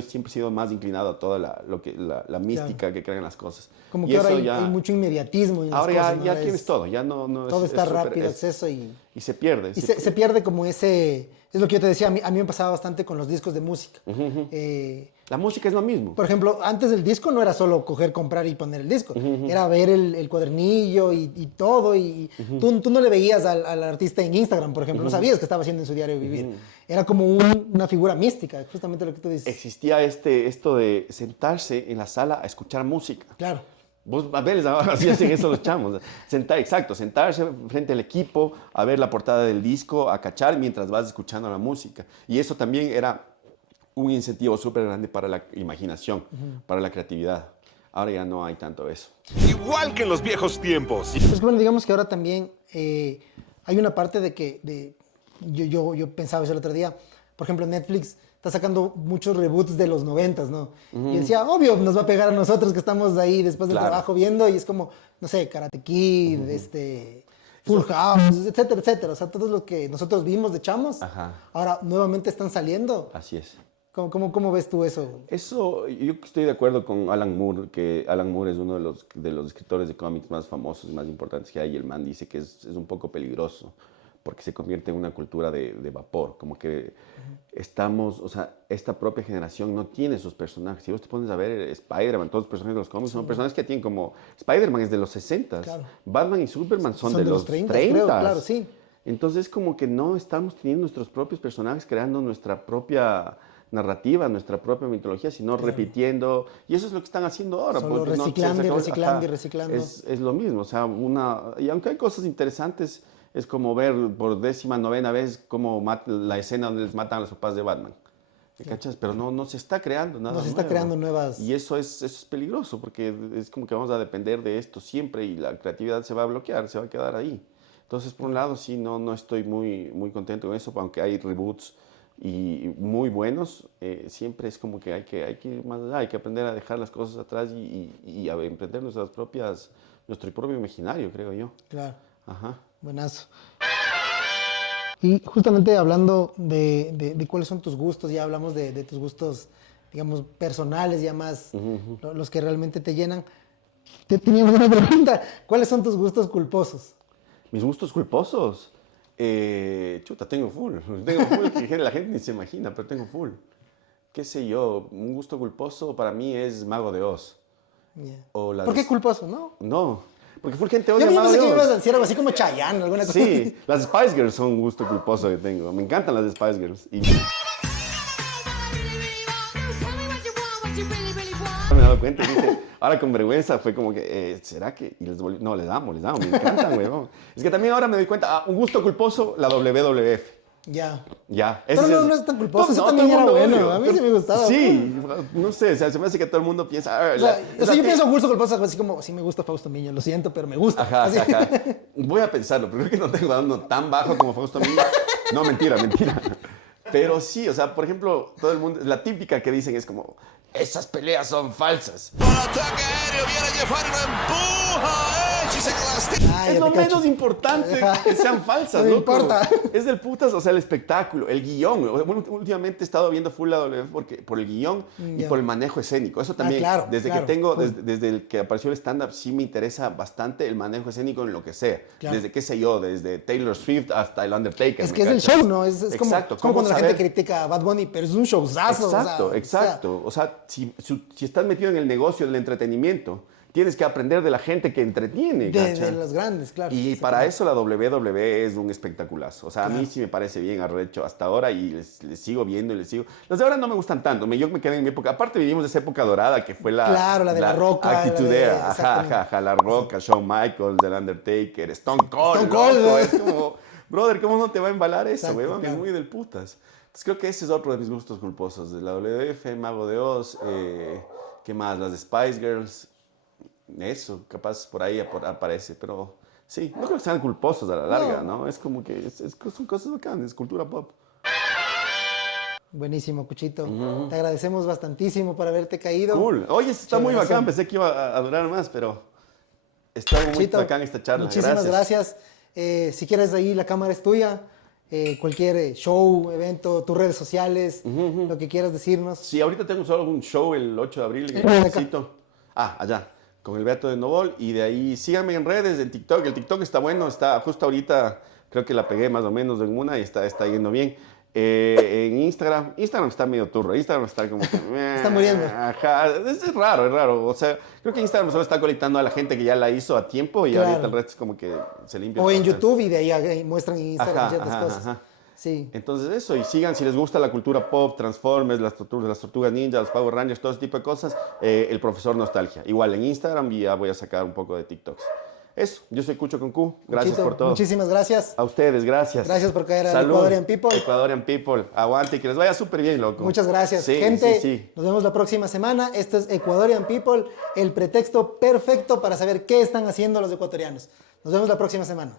siempre he sido más inclinado a toda la mística que crean las cosas. Como Y que ahora eso hay mucho inmediatismo en las ahora cosas, ¿no? ya Es- tienes todo, ya no Todo es está súper- rápido, acceso y se pierde. se pierde como ese... Es lo que yo te decía, a mí me pasaba bastante con los discos de música. La música es lo mismo. Por ejemplo, antes del disco no era solo coger, comprar y poner el disco. Era ver el cuadernillo y todo. Y tú no le veías al artista en Instagram, por ejemplo. No sabías qué estaba haciendo en su diario vivir. Era como una figura mística, justamente lo que tú dices. Existía esto de sentarse en la sala a escuchar música. Claro. Vos a ver, así hacen eso los chamos. Sentarse frente al equipo, a ver la portada del disco, a cachar mientras vas escuchando la música. Y eso también era un incentivo súper grande para la imaginación, para la creatividad. Ahora ya no hay tanto eso. Igual que en los viejos tiempos. Pues bueno, digamos que ahora también hay una parte de que yo pensaba eso el otro día. Por ejemplo, Netflix está sacando muchos reboots de los 90s, ¿no? Y decía, obvio, nos va a pegar a nosotros que estamos ahí después del Claro. trabajo viendo y es como, no sé, Karate Kid, Full House, etcétera, etcétera. O sea, todos los que nosotros vimos de chamos, Ajá. ahora nuevamente están saliendo. Así es. ¿Cómo ves tú eso? Eso, yo estoy de acuerdo con Alan Moore, que Alan Moore es uno de los escritores de cómics más famosos y más importantes que hay. Y el man dice que es un poco peligroso porque se convierte en una cultura de vapor. Como que o sea, esta propia generación no tiene sus personajes. Si vos te pones a ver Spider-Man, todos los personajes de los cómics son personajes que tienen como... Spider-Man es de los 60, Claro. Batman y Superman son de los 30. creo, claro, sí. Entonces, como que no estamos teniendo nuestros propios personajes, creando nuestra propia narrativa, nuestra propia mitología, sino repitiendo. Y eso es lo que están haciendo ahora. Solo porque reciclando y acabó- reciclando ajá, y reciclando. Es lo mismo. O sea, y aunque hay cosas interesantes, es como ver por 19ª vez cómo la escena donde les matan a los papás de Batman. ¿Me cachas? Pero no se está creando nada No se está nuevo. creando nuevas... Y eso es peligroso, porque es como que vamos a depender de esto siempre y la creatividad se va a bloquear, se va a quedar ahí. Entonces, por un lado, sí, no estoy muy contento con eso, aunque hay reboots y muy buenos, siempre es como que hay que ir más allá, hay que aprender a dejar las cosas atrás y a emprender nuestro propio imaginario, creo yo. Claro. Ajá. Buenazo. Y justamente hablando de cuáles son tus gustos, ya hablamos de tus gustos, digamos, personales, ya más los que realmente te llenan. Te teníamos una pregunta. ¿Cuáles son tus gustos culposos? Mis gustos culposos. Chuta, tengo full. Tengo full que la gente ni se imagina, pero tengo full. ¿Qué sé yo? Un gusto culposo para mí es Mago de Oz. Yeah. O las- ¿Por qué culposo, no? No, porque full gente Yo odia Mago pensé de que me ibas a Oz. decir algo así como Chayanne, alguna cosa. Sí, las Spice Girls son un gusto culposo que tengo. Me encantan las Spice Girls. Y me he dado cuenta y dije, ahora con vergüenza fue como que, ¿será que? Y no, les amo, me encantan, weón. Es que también ahora me doy cuenta, un gusto culposo, la WWF. Ya. Ya. Pero ese no es tan culposo, eso todo el también era mundo bueno, odia. a mí sí me gustaba. Sí, no sé, o sea, se me hace que todo el mundo piensa... O sea, yo pienso gusto culposo así como, sí me gusta Fausto Miño, lo siento, pero me gusta. Ajá, Así. ajá. Voy a pensarlo, pero creo que no tengo dando tan bajo como Fausto Miño. No, mentira. Pero sí, o sea, por ejemplo, todo el mundo, la típica que dicen es como, esas peleas son falsas. Ataque aéreo, viene Jefari, lo empuja, Ah, Es ya lo te cacho. menos importante que sean falsas, No me loco. importa. Es del putas, o sea, el espectáculo, el guión. Últimamente he estado viendo full la W por el guión y Ya. por el manejo escénico. Eso también, claro, desde claro, que tengo, full. desde el que apareció el stand-up, sí me interesa bastante el manejo escénico en lo que sea. Claro. Desde, qué sé yo, desde Taylor Swift hasta el Undertaker. Es ¿me que es el cachas? show, ¿no? Es como, Exacto. es como ¿Cómo cuando la saber? gente critica a Bad Bunny, pero es un showzazo. Exacto, o sea, exacto. O sea, si estás metido en el negocio del entretenimiento, tienes que aprender de la gente que entretiene. de los grandes, claro. Y Sí, para claro. eso la WWE es un espectaculazo. O sea, a mí Claro. sí me parece bien arrecho hasta ahora y les sigo viendo y les sigo. Los de ahora no me gustan tanto. Yo me quedé en mi época. Aparte vivimos de esa época dorada que fue la... Claro, la de La Roca, Actitud la de- Era. Ajá, exactamente. ajá, ajá. La Roca, Shawn Michaels, The Undertaker, Stone Cold. Stone Cold, loco. ¿no? Es como, brother, ¿cómo no te va a embalar eso, Exacto, weón? claro. Es muy del putas. Entonces creo que ese es otro de mis gustos culposos. De la WWF, Mago de Oz, ¿qué más? Las de Spice Girls. Eso, capaz por ahí aparece, pero sí, no creo que sean culposos a la larga, ¿no? Es como que son cosas bacanas, cultura pop. Buenísimo, Cuchito. Te agradecemos bastantísimo por haberte caído. Cool. Oye, está muy Chéverazo. bacán, pensé que iba a durar más, pero está muy Cuchito, bacán esta charla. muchísimas gracias. Si quieres, ahí la cámara es tuya. Cualquier show, evento, tus redes sociales, lo que quieras decirnos. Sí, ahorita tengo solo un show el 8 de abril en Acá. el Cito. Allá, con el Beato de Novol. Y de ahí síganme en redes, en TikTok. El TikTok está bueno, está justo ahorita, creo que la pegué más o menos en una y está yendo bien. En Instagram está medio turro. Instagram está como que... Está muriendo. Ajá, es raro, es raro. O sea, creo que Instagram solo está conectando a la gente que ya la hizo a tiempo y Claro. ahorita el resto es como que se limpia. O en todo. YouTube y de ahí muestran en Instagram Ajá, ciertas ajá, cosas. ajá. Sí. Entonces eso, y sigan si les gusta la cultura pop, Transformers, las Tortugas Ninja, los Power Rangers, todo ese tipo de cosas, el Profesor Nostalgia. Igual en Instagram y ya voy a sacar un poco de TikToks. Eso, yo soy Cucho con Q, gracias Cuchito, por todo. muchísimas gracias. A ustedes, gracias. Gracias por caer al Salud. Ecuadorian People. Ecuadorian People, aguante y que les vaya súper bien, loco. Muchas gracias, Sí, gente. sí, sí. Nos vemos la próxima semana. Esto es Ecuadorian People, el pretexto perfecto para saber qué están haciendo los ecuatorianos. Nos vemos la próxima semana.